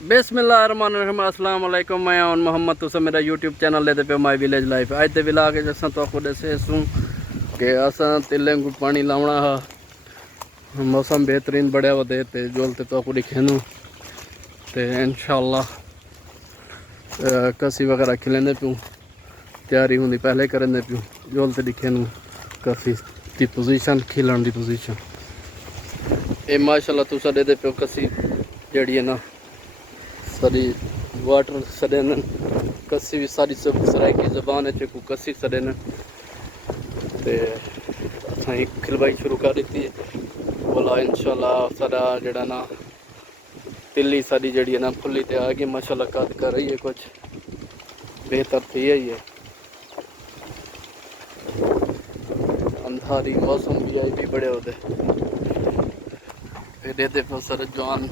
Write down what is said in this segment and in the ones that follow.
बिस्मिल्लाहिर्रहमानिर्रहीम अस्सलाम वालेकुम। मैं और मोहम्मद तुसा मेरा यूट्यूब चैनल लेते पे माई विलेज लाइफ। आज ते विला के जैसा तो खुद से सूँ कि असा तिले को पानी लावना हा। मौसम बेहतरीन बढ़िया होते ते जोलते तो कुछ खेनू ते इंशाल्लाह कसी वगैरह खिलेंदे प्यूँ तैयारी होंगी पहले करेंदे प्यूँ जोलते दिखेनू कसी की पोजीशन खिलन की पोजीशन ये माशाल्लाह तुसा दे प्यो कसी जड़ी है ना सारी वाटर सड़े न कसी भी सारी सब सराइकी जबान है को कसी सड़े न ते असां खिलवाई शुरू कर दी है। बोला इंशाल्लाह सारा जड़ा ना तिल्ली सारी जड़ी है ना फुली ते आ गई माशाल्लाह कद कर रही है कुछ बेहतर थी है। अंधारी मौसम भी आई भी बड़े होते दे पे सर जवान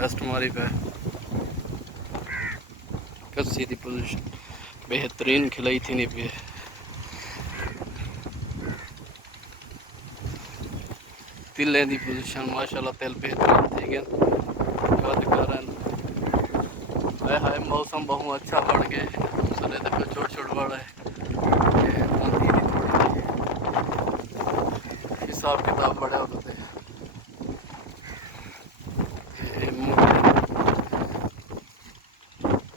रेस्ट मारी पे कसी की पोजीशन बेहतरीन खिलाई थी नहीं पे तिले की पोजीशन माशाल्लाह तिल बेहतरीन थी गए हाय मौसम बहुत अच्छा बन गए सरे पे छोट छोट बड़ा है हिसाब किताब बड़े होते थे।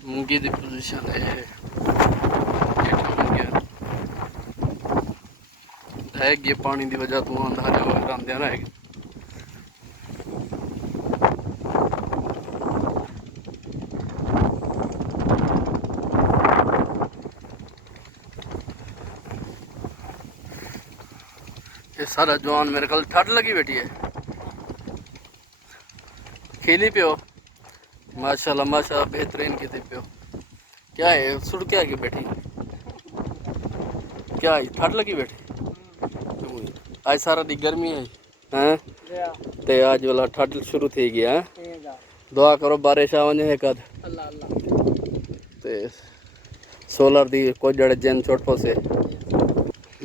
मूंगी की पोजीशन है ये पानी की वजह तो अंधारे आंदे रह गए। ये सारा जवान मेरे ख्याल ठंड लगी बैठी है खेली पियो माशाल्लाह माशाल्लाह बेहतरीन की पियो क्या है सुड़ क्या की बैठी क्या है ठंड लगी बैठी आज सारा दी गर्मी है हैं ते आज वाला ठंड शुरू थी गया है। दुआ करो बारिश आ वने कद ते सोलर दी कोई जड़े जैन छोट पोसे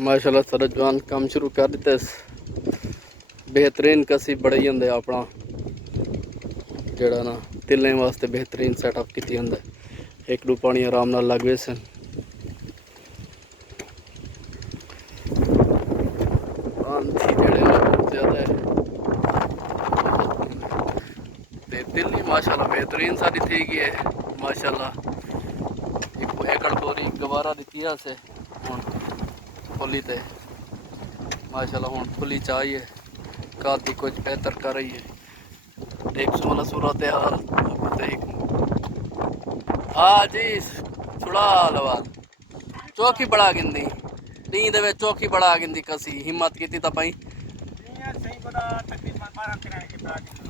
माशाल्लाह सारा जवान काम शुरू कर दिते बेहतरीन कसी बड़ी होंगे अपना जड़ा ना तिलें वास्ते बेहतरीन सैटअप की होंगे एक दो पानी आराम नाल लग सन ज़्यादा है तिल्ली माशाल्लाह बेहतरीन सारी थी गई है माशाल्लाह एक एकड़ बोरी गवारा दी से हुण फुली ते माशाल्लाह हुण फुली चाहिए कादी कुछ बेहतर कर रही है। देख सोना सूरत हाल हाँ जी छुड़ा लवा चौकी बड़ा गिंदी नी दे चौकी बड़ा गिंदी कसी हिम्मत की थी तपई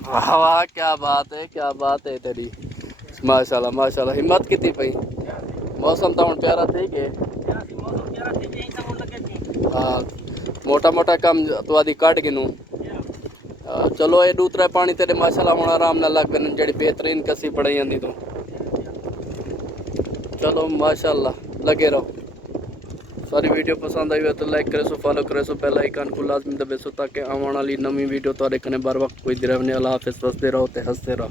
वाह वाह क्या बात है तेरी माशाल्लाह माशाल्लाह हिम्मत की थी पई मौसम तो हुण प्यारा थी के हाँ मोटा मोटा काम तो आदि काट गिनू चलो ये दूसरा पानी तेरे माशाल्लाह हुण आराम ना लग गन जड़ी बेहतरीन कसी पड़ाई आंदी तू चलो माशाल्लाह लगे रहो। सारी वीडियो पसंद आई हो तो लाइक करे सो फॉलो करे सो बेल आइकन को लाजमी दबे सो ताकि आने वाली नवी वीडियो तुहाडे कने बर वक्त कोई रहने। अल्लाह हाफिज़। हंसते रहो ते हंसते रहो।